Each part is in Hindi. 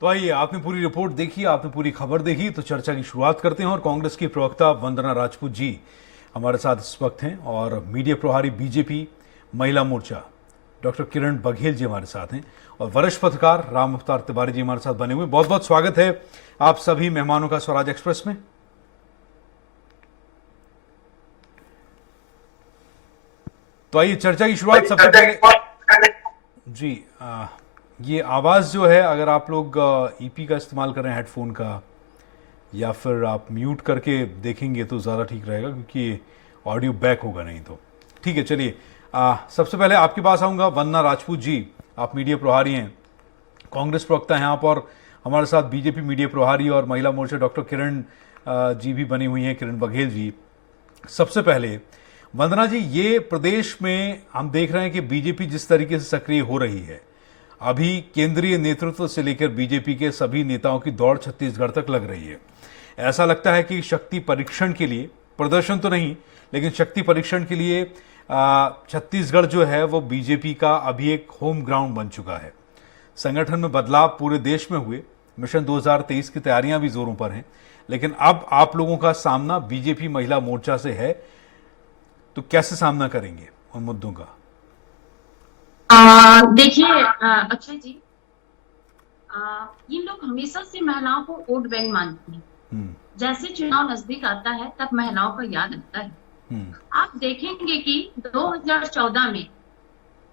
तो आइए, आपने पूरी रिपोर्ट देखी, आपने पूरी खबर देखी, तो चर्चा की शुरुआत करते हैं। और कांग्रेस की प्रवक्ता वंदना राजपूत जी हमारे साथ इस वक्त हैं, और मीडिया प्रभारी बीजेपी महिला मोर्चा डॉक्टर किरण बघेल जी हमारे साथ हैं, और वरिष्ठ पत्रकार राम अवतार तिवारी जी हमारे साथ बने हुए। बहुत बहुत स्वागत है आप सभी मेहमानों का स्वराज एक्सप्रेस में। तो आइए, चर्चा की शुरुआत सबसे पहले जी। ये आवाज़ जो है, अगर आप लोग ईपी का इस्तेमाल कर रहे हैं, हेडफोन का, या फिर आप म्यूट करके देखेंगे तो ज़्यादा ठीक रहेगा, क्योंकि ऑडियो बैक होगा नहीं तो। ठीक है, चलिए सबसे पहले आपके पास आऊँगा। वंदना राजपूत जी, आप मीडिया प्रभारी हैं, कांग्रेस प्रवक्ता हैं आप, और हमारे साथ बीजेपी मीडिया प्रभारी और महिला मोर्चा डॉक्टर किरण जी भी बनी हुई हैं, किरण बघेल जी। सबसे पहले वंदना जी, ये प्रदेश में हम देख रहे हैं कि बीजेपी जिस तरीके से सक्रिय हो रही है, अभी केंद्रीय नेतृत्व से लेकर बीजेपी के सभी नेताओं की दौड़ छत्तीसगढ़ तक लग रही है। ऐसा लगता है कि शक्ति परीक्षण के लिए, प्रदर्शन तो नहीं लेकिन शक्ति परीक्षण के लिए छत्तीसगढ़ जो है वो बीजेपी का अभी एक होम ग्राउंड बन चुका है। संगठन में बदलाव पूरे देश में हुए, मिशन 2023 की तैयारियां भी जोरों पर हैं, लेकिन अब आप लोगों का सामना बीजेपी महिला मोर्चा से है, तो कैसे सामना करेंगे उन मुद्दों का? देखिए अक्षय जी, ये लोग हमेशा से महिलाओं को वोट बैंक मानते हैं। जैसे चुनाव नजदीक आता है तब महिलाओं का याद आता है। आप देखेंगे कि 2014 में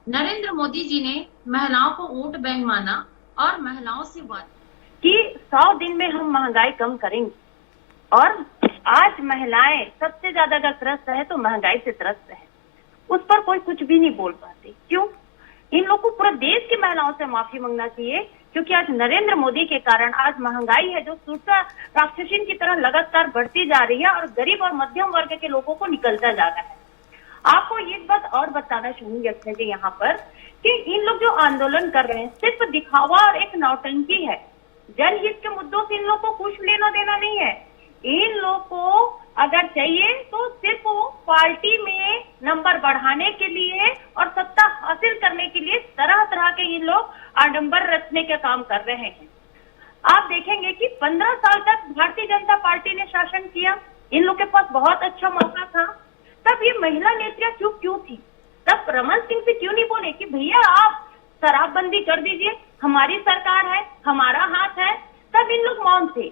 नरेंद्र मोदी जी ने महिलाओं को वोट बैंक माना और महिलाओं से बात कि 100 दिन में हम महंगाई कम करेंगे। और आज महिलाएं सबसे ज्यादा अगर त्रस्त है तो महंगाई से त्रस्त है, उस पर कोई कुछ भी नहीं बोल पाते। क्यों? इन लोगों को पूरे देश की महिलाओं से माफी मांगना चाहिए, क्योंकि आज नरेंद्र मोदी के कारण आज महंगाई है जो सुरसा राक्षसी की तरह लगातार बढ़ती जा रही है और गरीब और मध्यम वर्ग के लोगों को निकलता जा रहा है। आपको एक बात और बताना चाहूंगी अक्षय जी यहाँ पर, कि इन लोग जो आंदोलन कर रहे हैं सिर्फ दिखावा और एक नौटंकी है। जनहित के मुद्दों से इन लोग को कुछ लेना देना नहीं है। इन लोग को अगर चाहिए तो सिर्फ वो पार्टी में नंबर बढ़ाने के लिए और सत्ता हासिल करने के लिए तरह तरह के ये लोग आडंबर रचने का काम कर रहे हैं। आप देखेंगे कि 15 साल तक भारतीय जनता पार्टी ने शासन किया, इन लोग के पास बहुत अच्छा मौका था। तब ये महिला नेत्रियां चुप क्यों थी? तब रमन सिंह से क्यों नहीं बोले कि भैया आप शराबबंदी कर दीजिए, हमारी सरकार है, हमारा हाथ है? तब इन लोग मौन थे।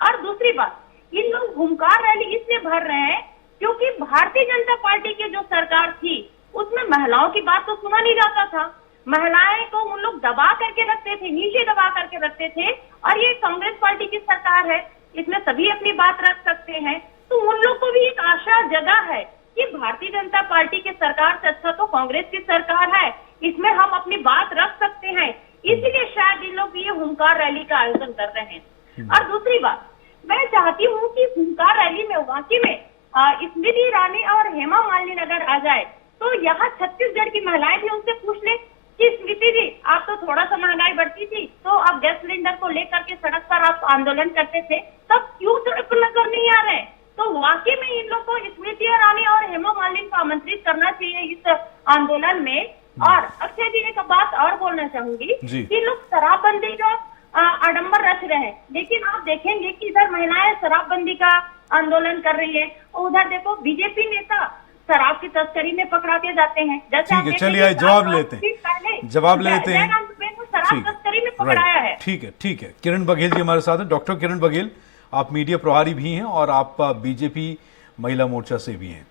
और दूसरी बात, इन लोग हुंकार रैली इसलिए भर रहे हैं क्योंकि भारतीय जनता पार्टी की जो सरकार थी उसमें महिलाओं की बात तो सुना नहीं जाता था। महिलाएं को उन लोग दबा करके रखते थे, नीचे दबा करके रखते थे। और ये कांग्रेस पार्टी की सरकार है, इसमें सभी अपनी बात रख सकते हैं। तो उन लोग को भी एक आशा जगा है कि भारतीय जनता पार्टी की सरकार से अच्छा तो कांग्रेस की सरकार है, इसमें हम अपनी बात रख सकते हैं। इसलिए शायद इन लोग ये हुंकार रैली का आयोजन कर रहे हैं। और दूसरी बात, मैं चाहती हूँ कि हुंकार रैली में वाकई में स्मृति ईरानी और हेमा मालिनी अगर आ जाए तो यहाँ छत्तीसगढ़ की महिलाएं भी उनसे पूछ ले कि स्मृति जी, आप तो थोड़ा सा महंगाई बढ़ती थी तो आप गैस सिलेंडर को लेकर के सड़क पर आप आंदोलन करते थे, तब क्यों सड़क पर नजर नहीं आ रहे? तो वाकई में इन लोग को स्मृति ईरानी और हेमा मालिनी को आमंत्रित करना चाहिए इस आंदोलन में। और अक्षय जी एक बात और बोलना चाहूंगी कि लोग शराबबंदी का आडंबर रच रहे हैं, लेकिन आप देखेंगे कि इधर महिलाएं शराबबंदी का आंदोलन कर रही है और उधर देखो बीजेपी नेता शराब की तस्करी में पकड़ाते जाते हैं। जैसे ठीक है, चलिए जवाब लेते हैं, जवाब लेते हैं। शराब तस्करी में पकड़ाया है। ठीक है, ठीक है। किरण बघेल जी हमारे साथ हैं। डॉक्टर किरण बघेल, आप मीडिया प्रभारी भी हैं और आप बीजेपी महिला मोर्चा से भी हैं।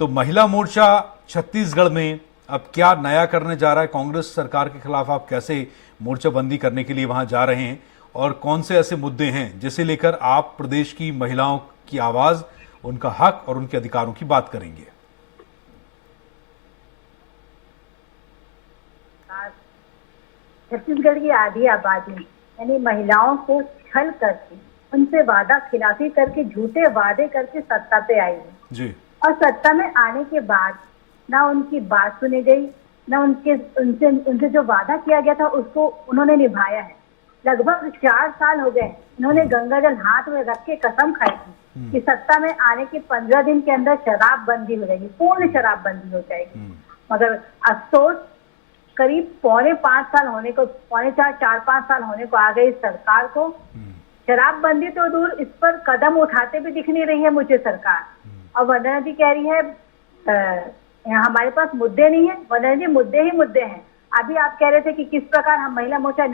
तो महिला मोर्चा छत्तीसगढ़ में अब क्या नया करने जा रहा है? कांग्रेस सरकार के खिलाफ आप कैसे मोर्चाबंदी करने के लिए वहां जा रहे हैं, और कौन से ऐसे मुद्दे हैं जिसे लेकर आप प्रदेश की महिलाओं की आवाज, उनका हक और उनके अधिकारों की बात करेंगे? छत्तीसगढ़ की आधी आबादी यानी महिलाओं को छल करके, उनसे वादा खिलाफी करके, झूठे वादे करके सत्ता पे आई है जी। और सत्ता में आने के बाद ना उनकी बात सुनी गई, ना उनसे जो वादा किया गया था उसको उन्होंने निभाया है। लगभग 4 साल हो गए इन्होंने गंगा जल हाथ में रख के कसम खाई थी कि सत्ता में आने के 15 दिन के अंदर शराबबंदी हो जाएगी, पूर्ण शराबबंदी हो जाएगी। मगर अफसोस करीब 4.5 साल होने को, 4.5 साल होने को आ गए इस सरकार को। शराबबंदी तो दूर, इस पर कदम उठाते भी दिख नहीं रही है मुझे सरकार। और वंदना जी कह रही है यहाँ हमारे पास मुद्दे नहीं है। वंदना जी, मुद्दे ही मुद्दे हैं। अभी आप कह रहे थे कि किस प्रकार हम महिला मोर्चा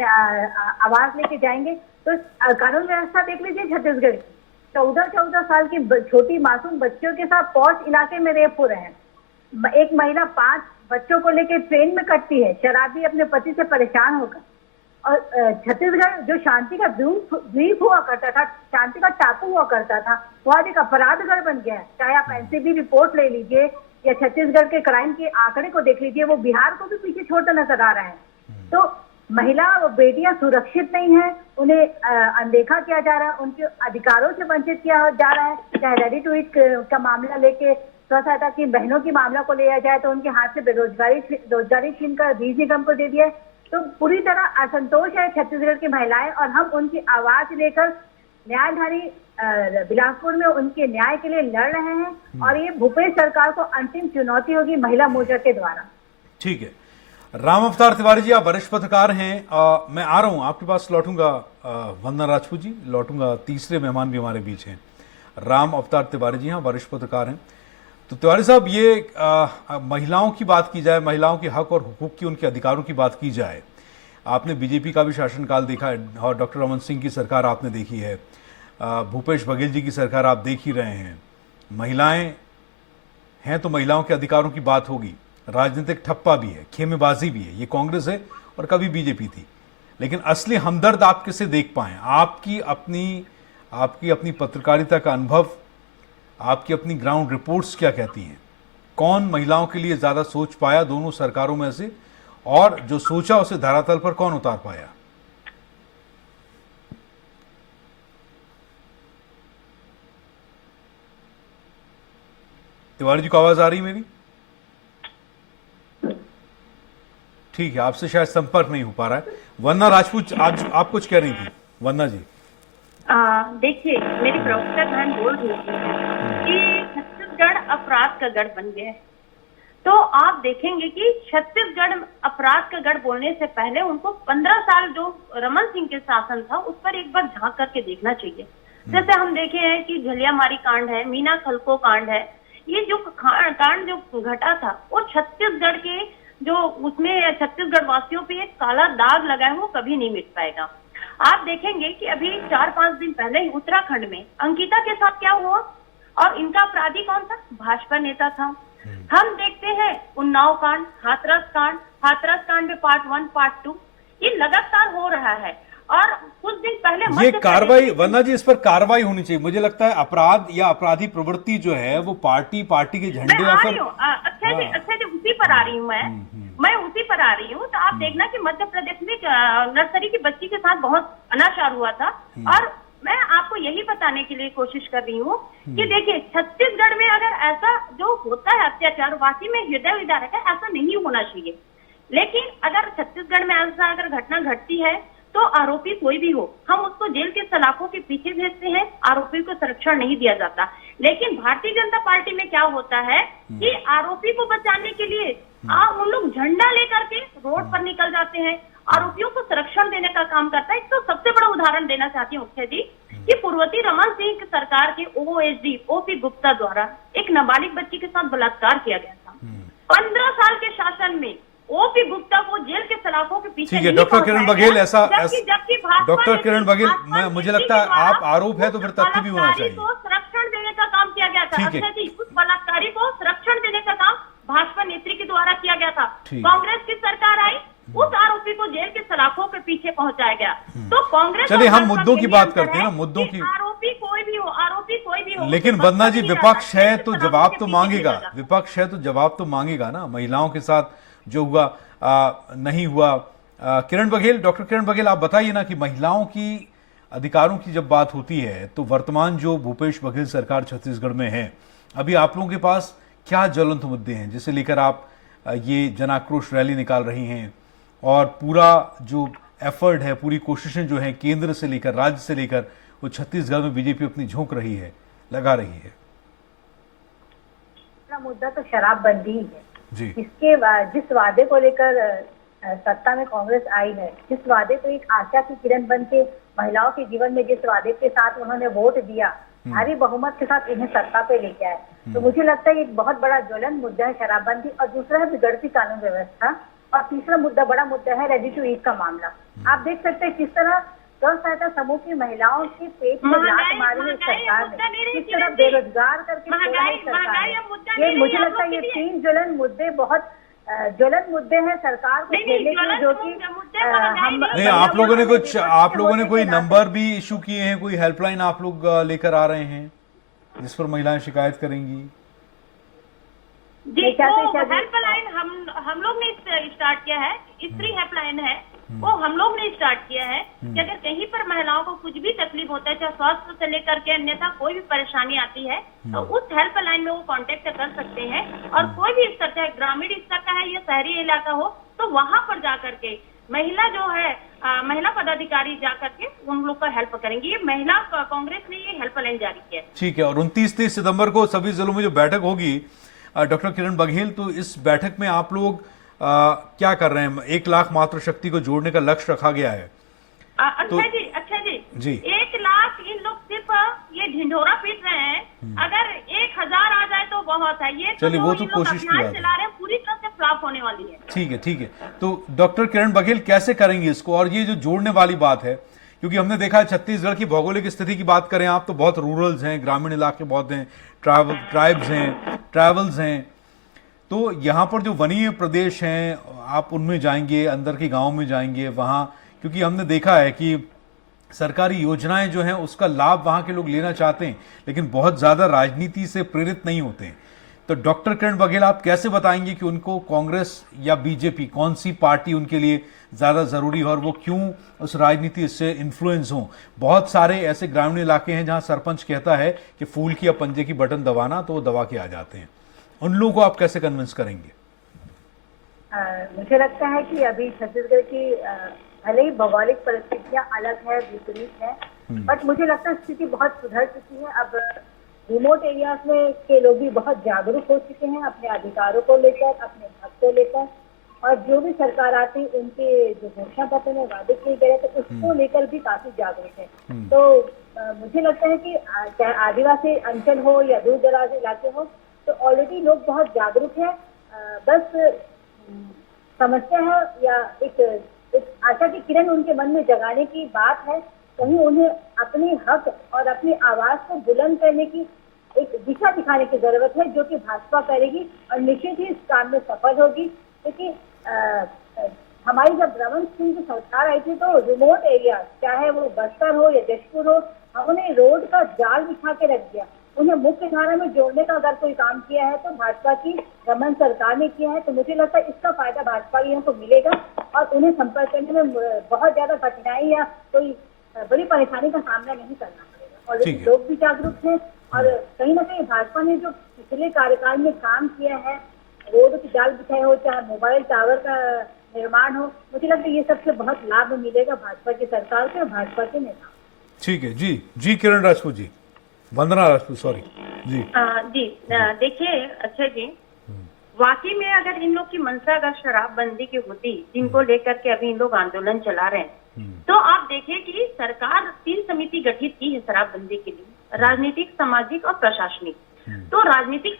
आवाज लेके जाएंगे, तो कानून व्यवस्था देख लीजिए छत्तीसगढ़ की। 14 साल की छोटी मासूम बच्चियों के साथ पौष इलाके में रेप हो रहे हैं। एक महिला 5 बच्चों को लेकर ट्रेन में कटती है, शराबी अपने पति से परेशान होकर। और छत्तीसगढ़ जो शांति का द्वीप हुआ करता था, शांति का टापू हुआ करता था, वो आज एक अपराधगढ़ बन गया है। चाहे आप एनसीबी रिपोर्ट ले लीजिए या छत्तीसगढ़ के क्राइम के आंकड़े को देख लीजिए, वो बिहार को भी पीछे छोड़ता नजर आ रहा है। तो महिला और बेटियां सुरक्षित नहीं है, उन्हें अनदेखा किया जा रहा है, उनके अधिकारों से वंचित किया जा रहा है। चाहे रेडी टू ईट का मामला लेके स्व सहायता की बहनों की मामला को लिया जाए तो उनके हाथ से रोजगारी छीन कर बीज निगम को दे दिया। तो पूरी तरह असंतोष है छत्तीसगढ़ की महिलाएं, और हम उनकी आवाज लेकर न्यायधारी बिलासपुर में उनके न्याय के लिए लड़ रहे हैं। और ये भूपेश सरकार को अंतिम चुनौती होगी महिला मोर्चा के द्वारा। ठीक है, राम अवतार तिवारी जी, आप वरिष्ठ पत्रकार हैं। मैं आ रहा हूं आपके पास, लौटूंगा। वंदना राजपूत जी, लौटूंगा। तीसरे मेहमान भी हमारे बीच हैं, राम अवतार तिवारी जी हैं, वरिष्ठ पत्रकार हैं। तो तिवारी साहब, ये महिलाओं की बात की जाए, महिलाओं के हक और हुकूक की, उनके अधिकारों की बात की जाए, आपने बीजेपी का भी शासनकाल देखा है और डॉक्टर रमन सिंह की सरकार आपने देखी है, भूपेश बघेल जी की सरकार आप देख ही रहे हैं। महिलाएं हैं तो महिलाओं के अधिकारों की बात होगी। राजनीतिक ठप्पा भी है, खेमेबाजी भी है, ये कांग्रेस है और कभी बीजेपी थी। लेकिन असली हमदर्द आप किसे देख पाए? आपकी अपनी पत्रकारिता का अनुभव, आपकी अपनी ग्राउंड रिपोर्ट्स क्या कहती हैं? कौन महिलाओं के लिए ज्यादा सोच पाया दोनों सरकारों में से, और जो सोचा उसे धरातल पर कौन उतार पाया? तिवारी जी को आवाज आ रही मेरी? ठीक है, आपसे शायद संपर्क नहीं हो पा रहा है। वंदना राजपूत, आप कुछ कह रही थी। वंदना जी, देखिए, मेरी प्रवक्ता बहन बोल रही थी कि छत्तीसगढ़ अपराध का गढ़ बन गया है। तो आप देखेंगे कि छत्तीसगढ़ अपराध का गढ़ बोलने से पहले उनको 15 साल जो रमन सिंह के शासन था उस पर एक बार झांक करके देखना चाहिए। जैसे हम देखे हैं कि झलियामारी कांड है, मीना खलको कांड है, ये जो कांड जो घटा था वो छत्तीसगढ़ के जो उसमें छत्तीसगढ़ वासियों पे एक काला दाग लगा है, वो कभी नहीं मिट पाएगा। आप देखेंगे कि अभी 4-5 दिन पहले ही उत्तराखंड में अंकिता के साथ क्या हुआ, और इनका अपराधी कौन था? भाजपा नेता था। हम देखते हैं उन्नाव कांड, हाथरस कांड में पार्ट 1 पार्ट 2 ये लगातार हो रहा है। और कुछ दिन पहले ये कार्रवाई, वंदना जी, इस पर कार्रवाई होनी चाहिए। मुझे लगता है अपराध या अपराधी प्रवृत्ति जो है वो पार्टी के झंडे या फिर अच्छा जी उसी पर आ रही हूँ मैं उसी पर आ रही हूँ। तो आप देखना कि मध्य प्रदेश में नर्सरी की बच्ची के साथ बहुत अनाचार हुआ था, और मैं आपको यही बताने के लिए कोशिश कर रही हूँ कि देखिए, छत्तीसगढ़ में अगर ऐसा जो होता है अत्याचार, वाकई में हृदय विदारक है, ऐसा नहीं होना चाहिए। लेकिन अगर छत्तीसगढ़ में ऐसा अगर घटना घटती है तो आरोपी कोई भी हो, हम उसको जेल के सलाखों के पीछे भेजते हैं, आरोपी को संरक्षण नहीं दिया जाता। लेकिन भारतीय जनता पार्टी में क्या होता है कि आरोपी को बचाने के लिए उन लोग झंडा लेकर के रोड पर निकल जाते हैं, आरोपियों को संरक्षण देने का काम करता है। तो सबसे बड़ा उदाहरण देना चाहती हूँ मुख्य जी कि पूर्ववर्ती रमन सिंह सरकार के OSD OP गुप्ता द्वारा एक नाबालिग बच्ची के साथ बलात्कार किया गया था। 15 साल के शासन में OP गुप्ता को जेल के सलाखों के पीछे, ठीक है डॉक्टर किरण बघेल, डॉक्टर किरण बघेल, मुझे लगता है आप आरोप है तो फिर तथ्य भी होना चाहिए। संरक्षण देने का काम किया गया था। अच्छा जी, उस बलात्कारी को संरक्षण देने का काम भाजपा नेत्री के द्वारा किया गया था। कांग्रेस की सरकार आई, उस आरोपी को जेल के सलाखों के पीछे पहुंचाया गया। तो कांग्रेस, चलिए हम मुद्दों की बात करते हैं ना, मुद्दों की। आरोपी कोई भी हो, लेकिन वंदना जी, विपक्ष है तो जवाब तो मांगेगा, विपक्ष है तो जवाब तो मांगेगा ना। महिलाओं के साथ जो हुआ नहीं हुआ। किरण बघेल, डॉक्टर किरण बघेल, आप बताइए ना कि महिलाओं की अधिकारों की जब बात होती है तो वर्तमान जो भूपेश बघेल सरकार छत्तीसगढ़ में है, अभी आप लोगों के पास क्या ज्वलंत मुद्दे हैं जिसे लेकर आप ये जन आक्रोश रैली निकाल रही हैं, और पूरा जो एफर्ट है, पूरी कोशिशें जो हैं केंद्र से लेकर राज्य से लेकर, वो छत्तीसगढ़ में बीजेपी अपनी झोंक रही है, लगा रही है? मुद्दा तो शराबबंदी है जी। जिस वादे को लेकर सत्ता में कांग्रेस आई है, जिस वादे को एक आशा की किरण बन के महिलाओं के जीवन में जिस वादे के साथ उन्होंने वोट दिया, भारी बहुमत के साथ इन्हें सत्ता पे लेके आए, तो मुझे लगता है ये एक बहुत बड़ा ज्वलन मुद्दा है शराबबंदी, और दूसरा है बिगड़ती कानून व्यवस्था, और तीसरा मुद्दा बड़ा मुद्दा है रेडी टू ईट का मामला। आप देख सकते हैं किस तरह स्व सहायता समूह की महिलाओं के पेट में लात मारी है सरकार ने, किस तरह बेरोजगार करके छोड़ा है सरकार ने। ये मुझे लगता है ये 3 ज्वलन मुद्दे बहुत ज्वलन मुद्दे हैं सरकार को झेलने के, जो कि हम नहीं, आप लोगों ने कोई नंबर भी इशू किए हैं, कोई हेल्पलाइन आप लोग लेकर आ रहे हैं जिस पर महिलाएं शिकायत करेंगी? जी, हेल्पलाइन हम लोग ने स्टार्ट किया है, स्त्री हेल्पलाइन है, वो हम लोग ने स्टार्ट किया है कि अगर कहीं पर महिलाओं को कुछ भी तकलीफ होता है, चाहे स्वास्थ्य से लेकर के अन्यथा कोई भी परेशानी आती है, तो उस हेल्पलाइन में वो कांटेक्ट कर सकते हैं, और कोई भी स्तर, चाहे ग्रामीण स्तर का है या शहरी इलाका हो, तो वहां पर जाकर के महिला जो है महिला पदाधिकारी जाकर के उन लोग का हेल्प करेंगे। ये महिला कांग्रेस ने ये हेल्पलाइन जारी किया है। ठीक है, और 29-30 सितंबर को सभी जिलों में जो बैठक होगी, डॉक्टर किरण बघेल, तो इस बैठक में आप लोग क्या कर रहे हैं? 1 लाख मातृशक्ति को जोड़ने का लक्ष्य रखा गया है। अच्छा जी 1 लाख इन लोग सिर्फ ये ढिंढोरा पीट रहे हैं, अगर 1000 आ जाए तो बहुत है। ये चलिए, वो तो कोशिश की बात चला रहे हैं, पूरी तरह से फ्लॉप होने वाली है। ठीक है। तो डॉक्टर किरण बघेल कैसे करेंगे इसको? और ये जो जोड़ने वाली बात है, क्योंकि हमने देखा है छत्तीसगढ़ की भौगोलिक स्थिति की बात करें आप, तो बहुत रूरल्स हैं, ग्रामीण इलाके बहुत हैं, ट्राइब्स हैं, ट्रैवल्स हैं, तो यहाँ पर जो वनीय प्रदेश हैं, आप उनमें जाएंगे, अंदर के गांव में जाएंगे वहाँ, क्योंकि हमने देखा है कि सरकारी योजनाएं जो हैं उसका लाभ वहाँ के लोग लेना चाहते हैं, लेकिन बहुत ज़्यादा राजनीति से प्रेरित नहीं होते हैं। तो डॉक्टर किरण बघेल, आप कैसे बताएंगे कि उनको कांग्रेस या बीजेपी, कौन सी पार्टी उनके लिए ज़्यादा ज़रूरी है, और वो क्यों उस राजनीति से इन्फ्लुएंस हों? बहुत सारे ऐसे ग्रामीण इलाके हैं जहाँ सरपंच कहता है कि फूल की या पंजे की बटन दबाना, तो वो दबा के आ जाते हैं। उन लोगों को आप कैसे कन्विंस करेंगे? मुझे लगता है कि अभी छत्तीसगढ़ की भले ही भौगोलिक परिस्थितियां अलग है, विपरीत है, बट मुझे लगता है स्थिति बहुत सुधर चुकी है। अब रिमोट एरियाज में के लोग भी बहुत जागरूक हो चुके हैं अपने अधिकारों को लेकर, अपने हक को लेकर, और जो भी सरकार आती उनके जो घोषणा पत्र में वादे किए गए तो उसको लेकर भी काफी जागरूक है। तो मुझे लगता है कि चाहे आदिवासी अंचल हो या दूर दराज इलाके हो, तो ऑलरेडी लोग बहुत जागरूक है। बस समस्या है या एक आशा की किरण उनके मन में जगाने की बात है। कहीं उन्हें अपने हक और अपनी आवाज को बुलंद करने की एक दिशा दिखाने की जरूरत है, जो कि भाजपा करेगी, और निश्चित ही इस काम में सफल होगी। क्योंकि हमारी जब रमन सिंह की सरकार आई थी, तो रिमोट एरिया, चाहे वो बस्तर हो या जशपुर हो, हमने रोड का जाल बिछा के रख दिया। उन्हें मुख्य धारा में जोड़ने का अगर कोई काम किया है तो भाजपा की रमन सरकार ने किया है। तो मुझे लगता है इसका फायदा भाजपाइयों को मिलेगा, और उन्हें संपर्क करने में बहुत ज्यादा कठिनाई या कोई बड़ी परेशानी का सामना नहीं करना पड़ेगा। और लोग भी जागरूक हैं, और कहीं ना कहीं भाजपा ने जो पिछले कार्यकाल में काम किया है, रोड के जाल बिछाए हो, चाहे मोबाइल टावर का निर्माण हो, मुझे लगता है ये सबसे बहुत लाभ मिलेगा भाजपा की सरकार से और भाजपा के नेता। ठीक है जी किरण राजपूत जी, वंदना राजपूत, सॉरी जी। देखिए अच्छा जी, वाकई में अगर इन लोग की मंशा अगर शराबबंदी की होती, जिनको लेकर के अभी इन लोग आंदोलन चला रहे हैं, तो आप देखिए कि सरकार 3 समिति गठित की है शराबबंदी के लिए, राजनीतिक, सामाजिक और प्रशासनिक। तो राजनीतिक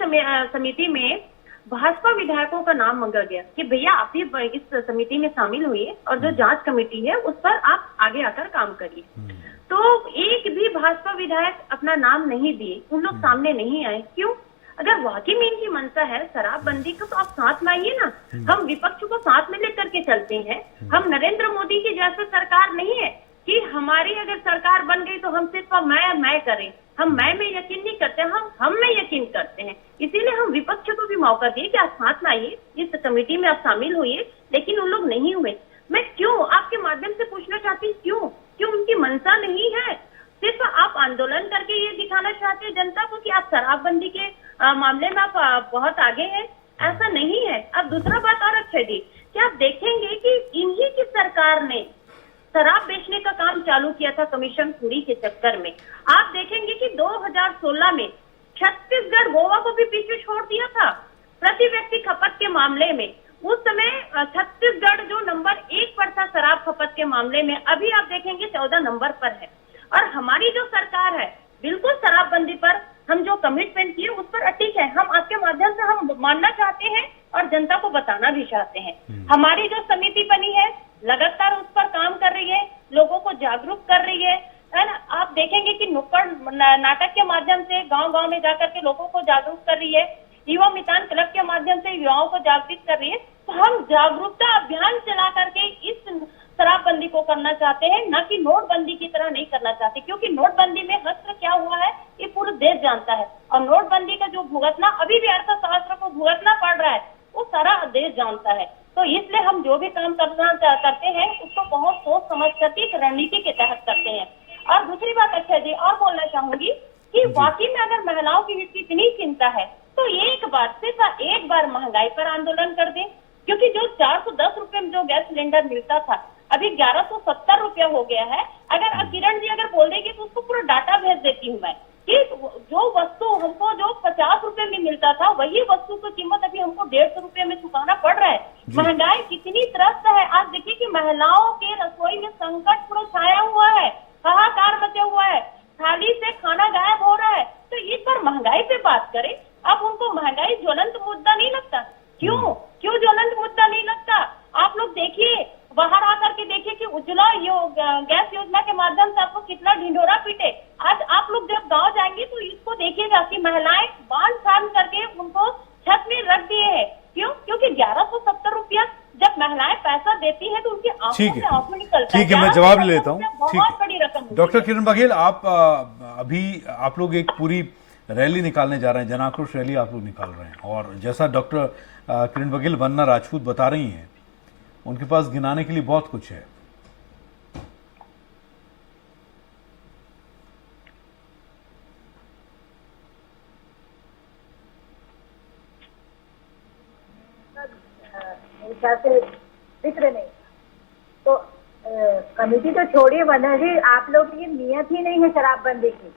समिति में भाजपा विधायकों का नाम मांगा गया कि भैया आप ही इस समिति में शामिल हुई, और जो जांच कमेटी है उस पर आप आगे आकर काम करिए। तो एक भी भाजपा विधायक अपना नाम नहीं दिए, उन लोग सामने नहीं आए। क्यों? अगर वाकई में इनकी मंशा है शराबबंदी का, तो आप साथ में आइए ना, हम विपक्ष को साथ में लेकर के चलते हैं। हम नरेंद्र मोदी की जैसे सरकार नहीं है कि हमारी अगर सरकार बन गई तो हम सिर्फ मैं करें। हम मैं में यकीन नहीं करते, हम में यकीन करते हैं। इसीलिए हम विपक्ष को भी मौका दिए कि आप साथ में आइए, इस कमेटी में आप शामिल होइए, लेकिन उन लोग नहीं हुए। मैं क्यों आपके माध्यम से पूछना चाहती हूँ, क्यों उनकी मंशा नहीं है? सिर्फ आप आंदोलन करके ये दिखाना चाहते हैं जनता को कि आप शराबबंदी के मामले में आप बहुत आगे हैं, ऐसा नहीं है। अब दूसरा बात और अच्छा जी, क्या आप देखेंगे कि इन्हीं की सरकार ने शराब बेचने का काम चालू किया था कमीशन पूरी के चक्कर में। आप देखेंगे कि 2016 में छत्तीसगढ़ गोवा को भी पीछे छोड़ दिया था प्रति व्यक्ति खपत के मामले में। उस समय छत्तीसगढ़ जो नंबर 1 पर था शराब खपत के मामले में, अभी आप देखेंगे 14 नंबर पर है। और हमारी जो सरकार है बिल्कुल शराबबंदी पर हम जो कमिटमेंट किए उस पर अटिक है। हम आपके माध्यम से हम मानना चाहते हैं और जनता को बताना भी चाहते हैं। हमारी जो समिति बनी है लगातार उस पर काम कर रही है, लोगों को जागरूक कर रही है ना। आप देखेंगे कि नुक्कड़ नाटक के माध्यम से गांव-गांव में जाकर के लोगों को जागरूक कर रही है, युवा मितान क्लब के माध्यम से युवाओं को जागृत कर रही है। तो हम जागरूकता अभियान चला करके इस शराबबंदी को करना चाहते हैं, न कि नोटबंदी की तरह नहीं करना चाहते, क्योंकि नोटबंदी में हस्त्र क्या हुआ है ये पूरा देश जानता है। और नोटबंदी का जो भुगतना अभी भी अर्थशास्त्र को भुगतना पड़ रहा है वो सारा देश जानता है। तो इसलिए हम जो भी काम करते हैं उसको बहुत सोच समझ करके एक रणनीति के तहत करते हैं। और दूसरी बात अक्षय जी और बोलना चाहूंगी कि वाकई में अगर महिलाओं की इतनी चिंता है तो सिर्फ एक बार महंगाई पर आंदोलन कर दें, क्योंकि जो 410 रुपए में जो गैस सिलेंडर मिलता था अभी 1170 रुपया हो गया है। अगर किरण जी अगर बोल देगी तो उसको पूरा डाटा भेज देती हूँ मैं कि जो वस्तु हमको जो 50 रुपए में मिलता था वही वस्तु की कीमत अभी हमको 150 रुपए में चुकाना पड़ रहा है। महंगाई कितनी त्रस्त है। आज देखिए कि महिलाओं के रसोई में संकट पूरा छाया हुआ है, हाहाकार मचा हुआ है, थाली से खाना गायब हो रहा है। तो इस पर महंगाई पे बात करें। अब उनको महंगाई ज्वलंत मुद्दा नहीं लगता। क्यों ज्वलंत मुद्दा नहीं लगता? आप लोग देखिए, बाहर आकर के देखिए कि उज्ज्वला गैस योजना के माध्यम से आपको कितना ढिंढोरा पीटे। आज आप लोग जब गांव जाएंगे तो इसको देखिएगा कि महिलाएं बांध छान करके उनको छत में रख दिए हैं। क्यों? क्योंकि 1170 रुपया जब महिलाएं पैसा देती है तो उनकी आंखों से आंसू निकलता है। ठीक है, मैं जवाब ले लेता हूँ। बहुत बड़ी रकम। डॉक्टर किरण बघेल, अभी आप लोग एक पूरी रैली निकालने जा रहे हैं, जन आक्रोश रैली आप लोग निकाल रहे हैं, और जैसा डॉक्टर किरण बघेल वंदना राजपूत बता रही हैं उनके पास गिनाने के लिए बहुत कुछ है। जिक्र नहीं तो कमेटी तो छोड़िए वंदना जी, आप लोग की नियत ही नहीं है शराबबंदी की।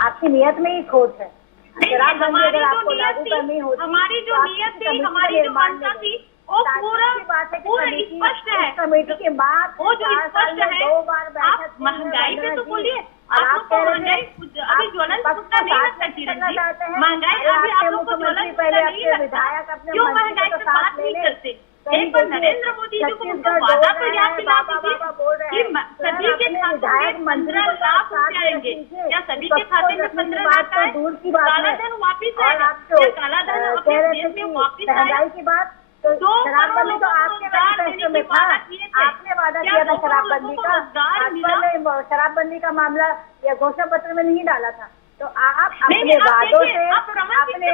आपकी नियत में ही खोट है। शराबबंदी अगर आपको लागू करनी होती, हमारी जो नियत थी, हमारी जो मंशा थी वो पूरा स्पष्ट है। कमेटी के बाद वो जो स्पष्ट है, 2 बार बैठक, महंगाई पे तो बोलिए, आप लोग को महंगाई अभी ज्वलंत मुद्दा नहीं लगता किरण जी। महंगाई अभी आप लोग को ज्वलंत मुद्दा नहीं लगता। क्यों महंगाई पे बात नहीं करते? एक बार नरेंद्र मोदी जी को उनका वादा तो याद दिला दीजिए कि सभी के खाते में 15 लाख रुपए आएंगे। क्या सभी के खाते में 15 लाख आए? काला धन वापिस आएगा? क्या काला धन अपने देश में वापिस आएगा? तो शराबबंदी तो आपके मैनिफेस्टो में था, आपने वादा किया था शराबबंदी का। शराबबंदी का मामला या घोषणा पत्र में नहीं डाला था। तो आप अपने वादों से, अपने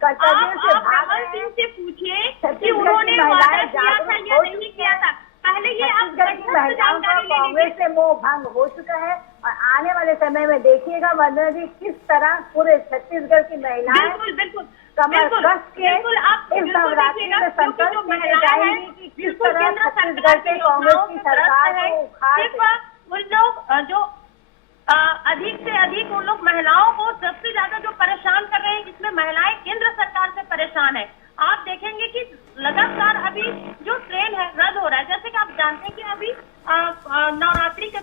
कर्तव्यों से भाग रहे हैं। पूछिए कि उन्होंने वादा किया था या नहीं किया था। पहले ये आप महिलाओं का कांग्रेस से मोह भंग हो चुका है। और आने वाले समय में देखिएगा वंदना जी किस तरह पूरे छत्तीसगढ़ की महिलाएं कमर कस के इस नवरात्रि में संकल्प लेके जाएंगी कि किस तरह छत्तीसगढ़ के कांग्रेस की सरकार को उखाड़ उन लोग जो अधिक से अधिक उन लोग महिलाओं को सबसे ज्यादा जो परेशान कर रहे हैं, जिसमें महिलाएं केंद्र सरकार से परेशान है। आप देखेंगे कि लगातार अभी जो ट्रेन है रद्द हो रहा है। जैसे कि आप जानते हैं कि अभी नवरात्रि के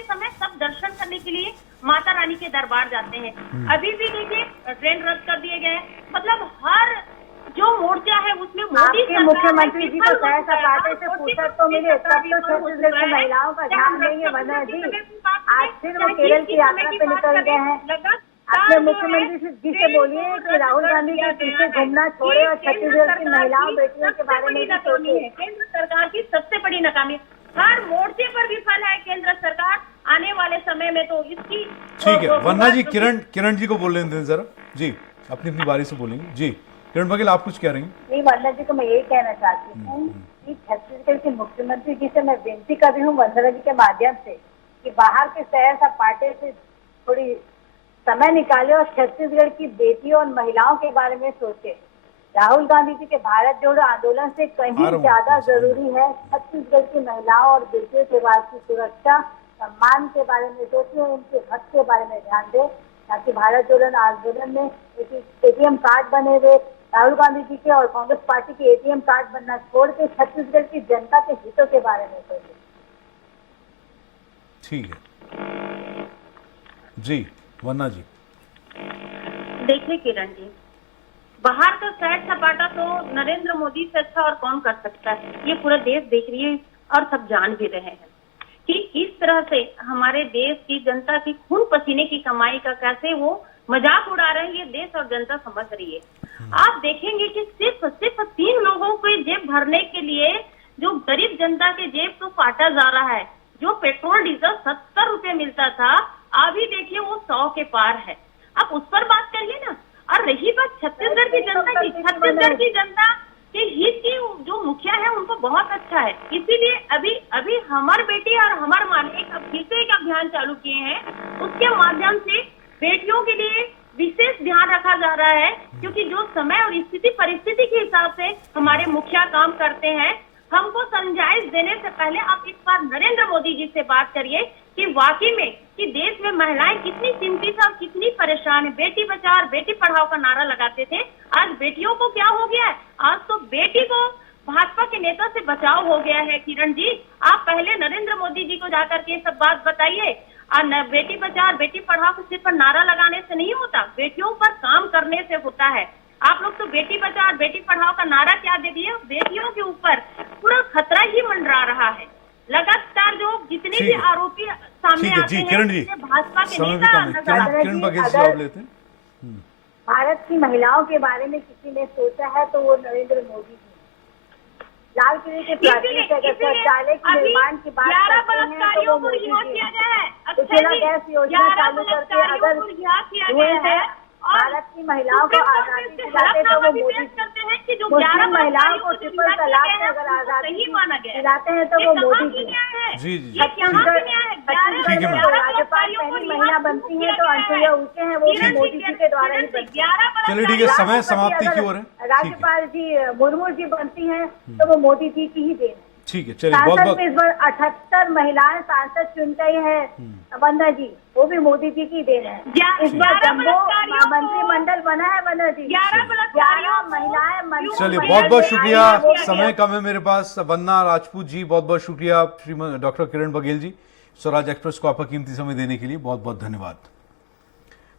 समय सब दर्शन करने के लिए माता रानी के दरबार जाते हैं। अभी भी देखिए ट्रेन रद्द कर दिए गए। मतलब हर जो मोर्चा है उसमें मोदी सरकार, मुख्यमंत्री जी को सह सपाटे से फुर्सत तो मिले तब तो छत्तीसगढ़ की महिलाओं का ध्यान देंगे वंदना जी। आज फिर वो केरल की यात्रा पे निकल गए हैं। अपने मुख्यमंत्री जी से बोलिए कि राहुल गांधी के पीछे घूमना छोड़े और छत्तीसगढ़ की महिलाओं बेटियों के बारे में भी सोचिए। केंद्र सरकार की सबसे बड़ी नाकामी हर मोर्चे पर विफल है केंद्र सरकार। आने वाले समय में तो इसकी ठीक है। वंदना जी, किरण जी को बोल लेते हैं जरा जी, अपनी बारी से बोलेंगे जी। किरण बघेल, आप कुछ कह रही हैं? नहीं, वंदना जी को मैं यही कहना चाहती हूँ कि छत्तीसगढ़ के मुख्यमंत्री जी से मैं विनती कर रही हूँ वंदना जी के माध्यम से कि बाहर के शहर सपाटे से थोड़ी समय निकाले और छत्तीसगढ़ की बेटियों और महिलाओं के बारे में सोचे। राहुल गांधी जी के भारत जोड़ो आंदोलन से कहीं ज्यादा जरूरी है छत्तीसगढ़ की महिलाओं और बेटियों के बाद की सुरक्षा, सम्मान के बारे में सोचे, उनके हक के बारे में ध्यान दे, ताकि भारत जोड़ो आंदोलन में ATM कार्ड बने हुए राहुल गांधी जी के और कांग्रेस पार्टी के एटीएम कार्ड बनना छोड़ के छत्तीसगढ़ की जनता के हितों के बारे में सोचें। ठीक है जी, वन्ना जी। देखिए किरण जी, बाहर का सैर सपाटा तो नरेंद्र मोदी से अच्छा और कौन कर सकता है, ये पूरा देश देख रही है और सब जान भी रहे हैं कि इस तरह से हमारे देश की जनता की खून पसीने की कमाई का कैसे वो मजाक उड़ा रहे हैं, ये देश और जनता समझ रही है। आप देखेंगे कि सिर्फ 3 लोगों को जेब भरने के लिए जो गरीब जनता के जेब को काटा जा रहा है, जो पेट्रोल डीजल 70 रुपए मिलता था, अभी देखिए वो 100 के पार है। आप उस पर बात करिए ना। और रही बात छत्तीसगढ़ की जनता की, छत्तीसगढ़ की जनता के हित की जो मुखिया है उनको बहुत अच्छा है, इसीलिए अभी हमार बेटी और हमार मान एक अभियान चालू किए हैं। उसके माध्यम से बेटियों के लिए विशेष ध्यान रखा जा रहा है, क्योंकि जो समय और स्थिति परिस्थिति के हिसाब से हमारे मुखिया काम करते हैं। हमको समझाइश देने से पहले आप एक बार नरेंद्र मोदी जी से बात करिए कि वाकई में कि देश में महिलाएं कितनी चिंतित और कितनी परेशान है। बेटी बचाओ और बेटी पढ़ाओ का नारा लगाते थे, आज बेटियों को क्या हो गया है, आज तो बेटी को भाजपा के नेता से बचाव हो गया है। किरण जी, आप पहले नरेंद्र मोदी जी को जाकर के सब बात बताइए। और बेटी बचाओ और बेटी पढ़ाओ को सिर्फ नारा लगाने से नहीं होता, बेटियों पर काम करने से होता है। आप लोग तो बेटी बचाओ और बेटी पढ़ाओ का नारा क्या दे दिए, बेटियों के ऊपर पूरा खतरा ही मंडरा रहा है। लगातार जो जितने भी आरोपी सामने आते हैं, किरण जी, भाजपा के समय भी कम है। किरण बघेल से जवाब लेते हैं। भारत की महिलाओं के बारे में किसी ने सोचा है तो वो नरेंद्र मोदी जी। लाल किले के प्राचीन शौचालय के निर्माण की बात करते हैं तो वो मोदी जी। उज्ज्वला गैस योजना चालू करके अगर धुएं से भारत की महिलाओं को आजादी दिलाते तो वो मोदी जी। मुस्लिम महिलाओं को ट्रिपल तलाक से अगर आजादी दिलाते हैं तो वो मोदी जी। जी जी, छत्तीसगढ़ में तो राज्यपाल पहली महिला बनती है तो अंशुया उल्टे हैं, वो भी मोदी जी के द्वारा ही बनती है। चलिए ठीक है, समय समाप्ति की ओर है। राज्यपाल जी मुर्मू जी बनती हैं तो वो मोदी जी की ही देन है। ठीक है, चलिए बहुत सांसद बहुत में इस बार 78 महिलाएं सांसद चुन गई है वंदना जी, वो भी मोदी जी की देन है। इस बार जम्मू मंत्रिमंडल बना है वंदना जी, 11 महिलाएं। चलिए बहुत बहुत शुक्रिया, समय कम है मेरे पास। वंदना राजपूत जी, बहुत बहुत शुक्रिया। श्रीमती डॉक्टर किरण बघेल जी, स्वराज एक्सप्रेस को आपका कीमती समय देने के लिए बहुत बहुत धन्यवाद।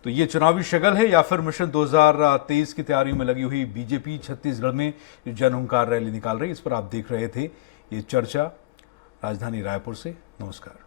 तो ये चुनावी शगल है या फिर मिशन 2023 की तैयारियों में लगी हुई बीजेपी छत्तीसगढ़ में जो जन हुंकार रैली निकाल रही है, इस पर आप देख रहे थे ये चर्चा राजधानी रायपुर से। नमस्कार।